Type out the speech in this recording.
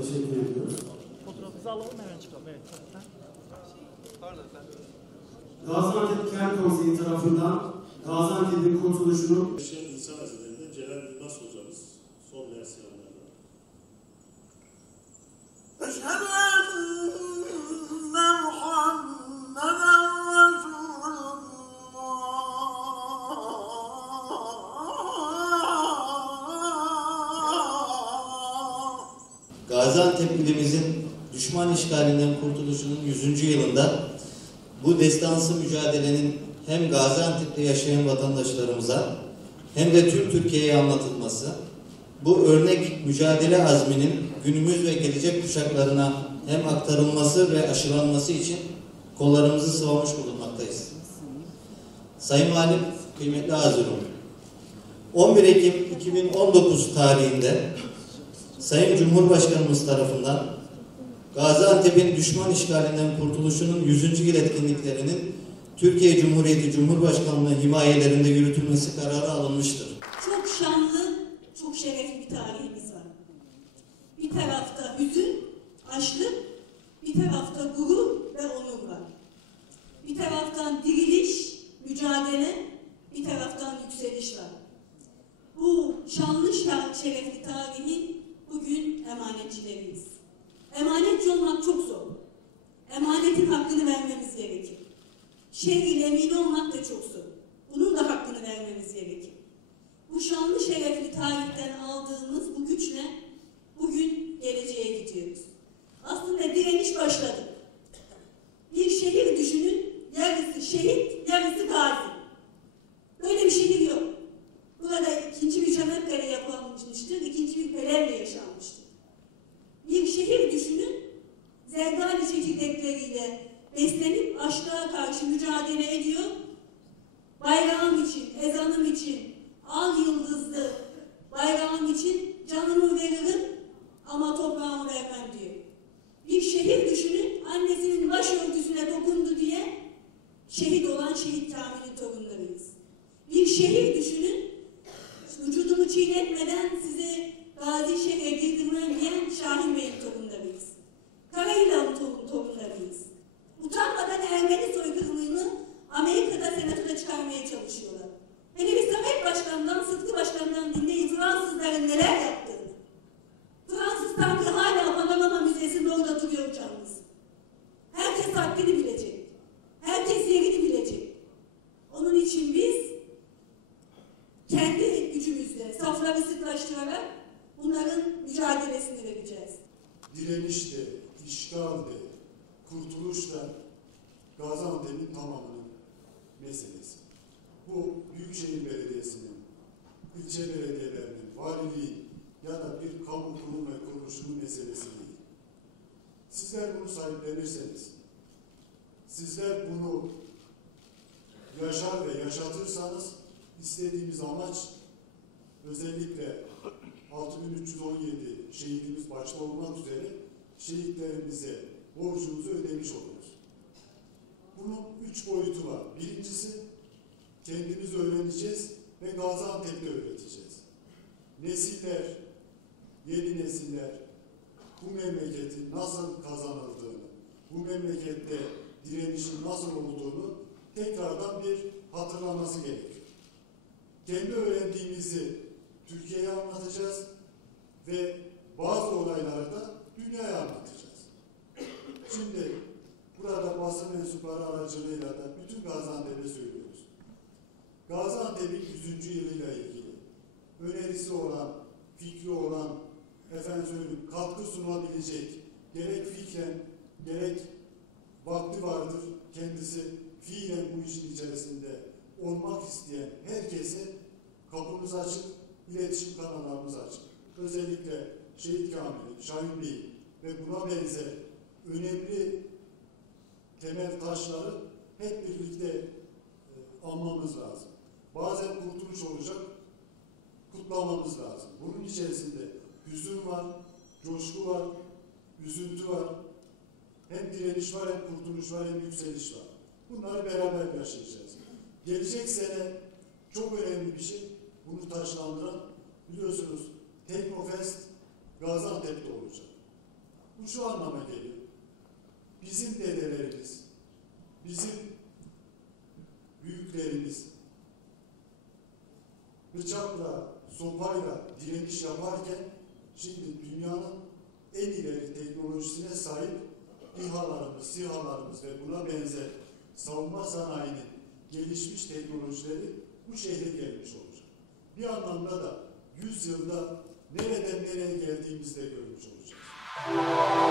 Teşekkür ediyoruz. Fotoğrafınızı alalım hemen çıkalım. Evet. Pardon efendim. Gaziantep Kent Konseyi tarafından Gaziantep'in kurtuluşunu Yaşayan insan hazırlarında Celal Yılmaz hocamız son versiyonlarda. Gaziantep ilimizin düşman işgalinden kurtuluşunun 100. yılında bu destansı mücadelenin hem Gaziantep'te yaşayan vatandaşlarımıza hem de tüm Türkiye'ye anlatılması, bu örnek mücadele azminin günümüz ve gelecek kuşaklarına hem aktarılması ve aşılanması için kollarımızı sıvamış bulunmaktayız. Sayın Valim, kıymetli Hazirum, 11 Ekim 2019 tarihinde Sayın Cumhurbaşkanımız tarafından Gaziantep'in düşman işgalinden kurtuluşunun 100. yıl etkinliklerinin Türkiye Cumhuriyeti Cumhurbaşkanlığı himayelerinde yürütülmesi kararı alınmıştır. Çok şanlı, çok şerefli bir tarihimiz var. Bir tarafta hüzün, açlık, bir tarafta gurur ve onur var. Bir taraftan diriliş, mücadele, bir taraftan yükseliş var. Bu şanlı şerefli tarihin bugün emanetçileriyiz. Emanetçi olmak çok zor. Emanetin hakkını vermemiz gerekir. Şer-i emin olmak da çok zor. Bunun da hakkını vermemiz gerekir. Bu şanlı şerefli tarihten aldığımız bu güçle bugün geleceğe gidiyoruz. Aslında direniş başladı. Bir şehir düşünün, yarısı şehit, yarısı gazi. Böyle bir şehir yok. Burada ikinci bir Çanakkale yapılmıştır, ikinci bir Pelerle yaşanmıştır. Bir şehir düşünün, zerdali çekirdekleriyle beslenip açlığa karşı mücadele ediyor. Bayrağım için, ezanım için, al yıldızlı bayrağım için canımı veririm ama toprağımı vermem diyor. Bir şehir düşünün, annesinin başörtüsüne dokundu diye şehit olan Şehit Kamil'in torunlarıyız. Bir şehir düşünün, vücudumu çiğnetmeden size Gazi Şehir'e girdirmem diyen Şahin Bey'in torunlarıyız. Karayılan torunlarıyız. Utanmadan Ermeni soykırımını Amerika'da senatoda çıkarmaya çalışıyorlar. Hele bir Samet Başkan'dan, Sıtkı Başkan'dan dinleyin Fransızların neler yaptığını. Fransız tankı hala Panama Müzesi'nde orada duruyor uçağımız. Herkes hakkını bilecek. Herkes yerini bilecek. Onun için biz kendi gücümüzle, safları sıklaştırarak bunların mücadelesini vereceğiz. Direniş de, işgal de, kurtuluş da Gaziantep'in tamamının meselesi. Bu Büyükşehir Belediyesi'nin, ilçe belediyelerinin, valiliğin ya da bir kamu kurum ve kuruluşunun meselesi değil. Sizler bunu sahiplenirseniz, sizler bunu yaşar ve yaşatırsanız istediğimiz amaç özellikle 6317 şehidimiz başta olmak üzere şehitlerimize borcumuzu ödemiş oluruz. Bunun 3 boyutu var. Birincisi, kendimiz öğreneceğiz ve Gaziantep'te öğreteceğiz. Nesiller, yeni nesiller bu memleketin nasıl kazanıldığını, bu memlekette direnişin nasıl olduğunu tekrardan bir hatırlaması gerekiyor. Kendi öğrendiğimizi Türkiye'ye anlatacağız ve bazı olayları da dünyaya anlatacağız. Şimdi burada basın mensupları aracılığıyla da bütün Gaziantep'e söylüyoruz. Gaziantep'in 100. yılıyla ilgili önerisi olan, fikri olan, katkı sunabilecek, gerek fikren, gerek vakti vardır, kendisi fiilen bu işin içerisinde olmak isteyen herkese kapımız açık, iletişim kanallarımız açık. Özellikle Şehit Kamil'i, Şahin Bey'i ve buna benzer önemli temel taşları hep birlikte anmamız lazım. Bazen kurtuluş olacak, kutlamamız lazım. Bunun içerisinde hüzün var, coşku var, üzüntü var. Hem direniş var, hem kurtuluş var, hem yükseliş var. Bunları beraber yaşayacağız. Gelecek sene çok önemli bir şey, bunu taşlandıran, biliyorsunuz Teknofest Gaziantep'te olacak. Bu şu anlama geliyor. Bizim dedelerimiz, bizim büyüklerimiz bıçakla, sopayla direniş yaparken şimdi dünyanın en ileri teknolojisine sahip İHA'larımız, SİHA'larımız ve buna benzer savunma sanayinin gelişmiş teknolojileri bu şehre gelmiş olacak. Bir anlamda da 100 yılda nereden nereye geldiğimizi de görmüş olacağız.